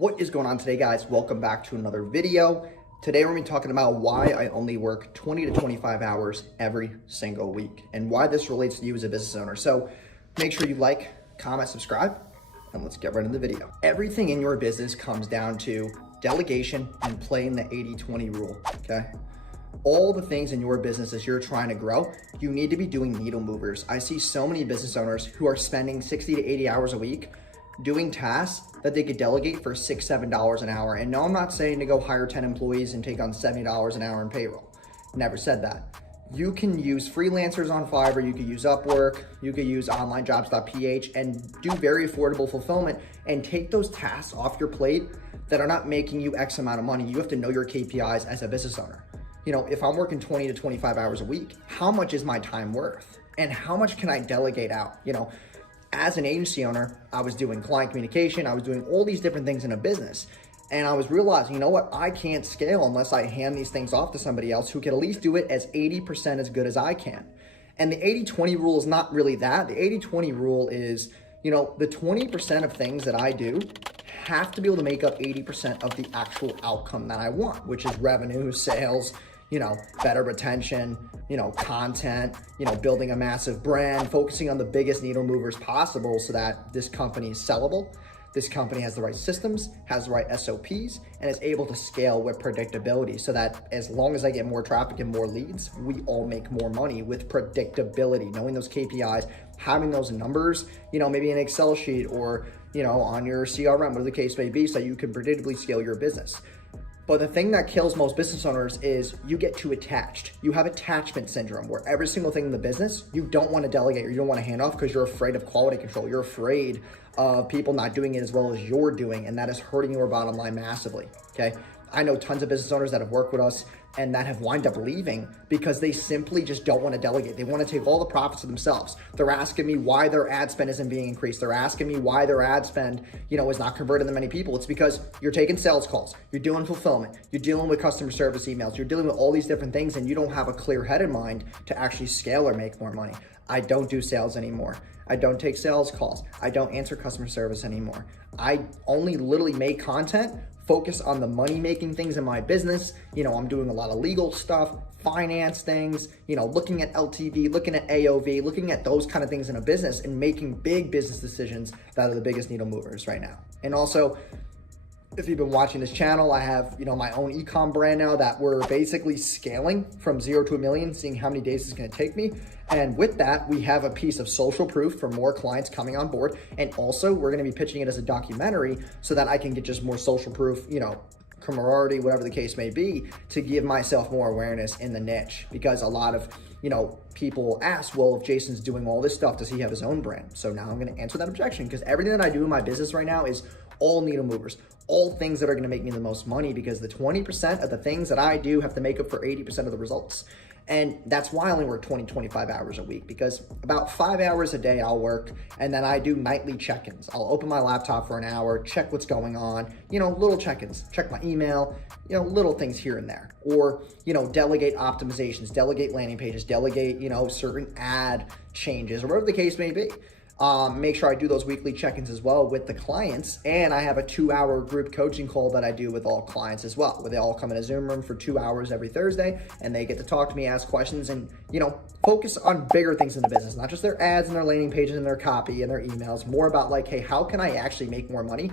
What is going on today, guys? Welcome back to another video. Today we're going to be talking about why I only work 20 to 25 hours every single week and why this relates to you as a business owner. So make sure you like, comment, subscribe, and let's get right into the video. Everything in your business comes down to delegation and playing the 80-20 rule, okay? All the things in your business as you're trying to grow, you need to be doing needle movers. I see so many business owners who are spending 60 to 80 hours a week doing tasks that they could delegate for $6, $7 an hour. And no, I'm not saying to go hire 10 employees and take on $70 an hour in payroll. Never said that. You can use freelancers on Fiverr, you could use Upwork, you could use onlinejobs.ph and do very affordable fulfillment and take those tasks off your plate that are not making you X amount of money. You have to know your KPIs as a business owner. You know, if I'm working 20 to 25 hours a week, how much is my time worth? And how much can I delegate out? You know, as an agency owner, I was doing client communication, I was doing all these different things in a business. And I was realizing, you know what, I can't scale unless I hand these things off to somebody else who can at least do it as 80% as good as I can. And the 80-20 rule is not really that. The 80-20 rule is, you know, the 20% of things that I do have to be able to make up 80% of the actual outcome that I want, which is revenue, sales, you know, better retention, you know, content, you know, building a massive brand, focusing on the biggest needle movers possible so that this company is sellable. This company has the right systems, has the right SOPs, and is able to scale with predictability so that as long as I get more traffic and more leads, we all make more money with predictability, knowing those KPIs, having those numbers, you know, maybe an Excel sheet or, you know, on your CRM, whatever the case may be, so you can predictably scale your business. But the thing that kills most business owners is you get too attached. You have attachment syndrome where every single thing in the business, you don't want to delegate or you don't want to hand off because you're afraid of quality control. You're afraid of people not doing it as well as you're doing, and that is hurting your bottom line massively, okay? I know tons of business owners that have worked with us and that have wind up leaving because they simply just don't want to delegate. They want to take all the profits to themselves. They're asking me why their ad spend isn't being increased. They're asking me why their ad spend, you know, is not converting that many people. It's because you're taking sales calls, you're doing fulfillment, you're dealing with customer service emails, you're dealing with all these different things, and you don't have a clear head in mind to actually scale or make more money. I don't do sales anymore. I don't take sales calls. I don't answer customer service anymore. I only literally make content, focus on the money-making things in my business. You know, I'm doing a lot of legal stuff, finance things, you know, looking at LTV, looking at AOV, looking at those kind of things in a business and making big business decisions that are the biggest needle movers right now. And also, if you've been watching this channel, I have, you know, my own e-com brand now that we're basically scaling from 0 to 1 million, seeing how many days it's going to take me. And with that, we have a piece of social proof for more clients coming on board. And also we're going to be pitching it as a documentary so that I can get just more social proof, you know, camaraderie, whatever the case may be, to give myself more awareness in the niche. Because a lot of, you know, people ask, well, if Jason's doing all this stuff, does he have his own brand? So now I'm going to answer that objection because everything that I do in my business right now is all needle movers, all things that are going to make me the most money, because the 20% of the things that I do have to make up for 80% of the results. And that's why I only work 20, 25 hours a week, because about 5 hours a day I'll work, and then I do nightly check-ins. I'll open my laptop for an hour, check what's going on, you know, little check-ins, check my email, you know, little things here and there. Or, you know, delegate optimizations, delegate landing pages, delegate, you know, certain ad changes, or whatever the case may be. Make sure I do those weekly check-ins as well with the clients. And I have a 2-hour group coaching call that I do with all clients as well, where they all come in a Zoom room for 2 hours every Thursday, and they get to talk to me, ask questions, and, you know, focus on bigger things in the business, not just their ads and their landing pages and their copy and their emails, more about like, hey, how can I actually make more money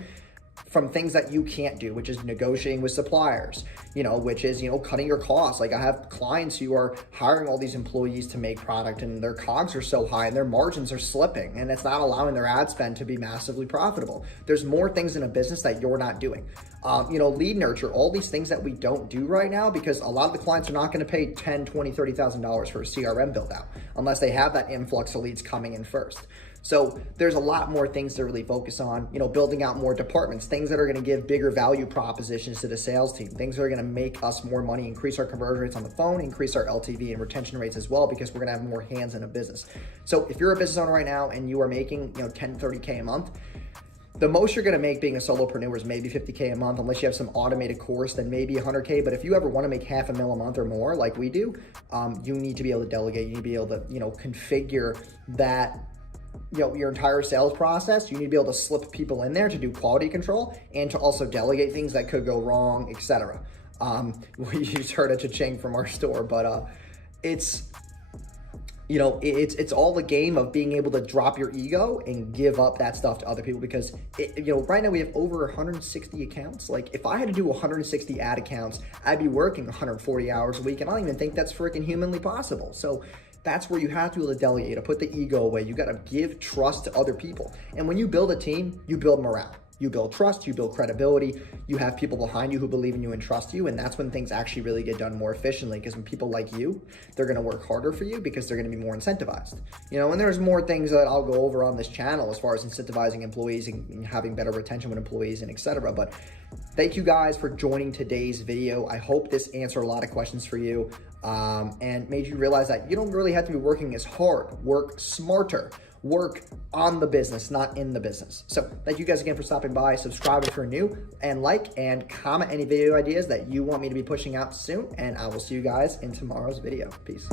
from things that you can't do, which is negotiating with suppliers, you know, which is, you know, cutting your costs. Like I have clients who are hiring all these employees to make product and their COGS are so high and their margins are slipping and it's not allowing their ad spend to be massively profitable. There's more things in a business that you're not doing. You know, lead nurture, all these things that we don't do right now because a lot of the clients are not going to pay $10, $20, $30,000 for a CRM build out unless they have that influx of leads coming in first. So there's a lot more things to really focus on, you know, building out more departments, things that are going to give bigger value propositions to the sales team, things that are going to make us more money, increase our conversion rates on the phone, increase our LTV and retention rates as well, because we're going to have more hands in a business. So if you're a business owner right now and you are making, you know, 10, 30K a month, the most you're going to make being a solopreneur is maybe 50K a month, unless you have some automated course, then maybe 100K. But if you ever want to make $500,000 a month or more, like we do, you need to be able to delegate. You need to be able to, you know, configure that your entire sales process, you need to be able to slip people in there to do quality control and to also delegate things that could go wrong, etc. We just heard a cha-ching from our store, but it's all a game of being able to drop your ego and give up that stuff to other people, because right now we have over 160 accounts. Like, if I had to do 160 ad accounts, I'd be working 140 hours a week, and I don't even think that's freaking humanly possible. So that's where you have to be able to delegate, to put the ego away. You got to give trust to other people. And when you build a team, you build morale. You build trust, you build credibility, you have people behind you who believe in you and trust you, and that's when things actually really get done more efficiently, because when people like you, they're gonna work harder for you because they're gonna be more incentivized. And there's more things that I'll go over on this channel as far as incentivizing employees and having better retention with employees and etc. But thank you guys for joining today's video. I hope this answered a lot of questions for you and made you realize that you don't really have to be working as hard. Work smarter. Work on the business, not in the business. So thank you guys again for stopping by. Subscribe if you're new, and like and comment any video ideas that you want me to be pushing out soon. And I will see you guys in tomorrow's video. Peace.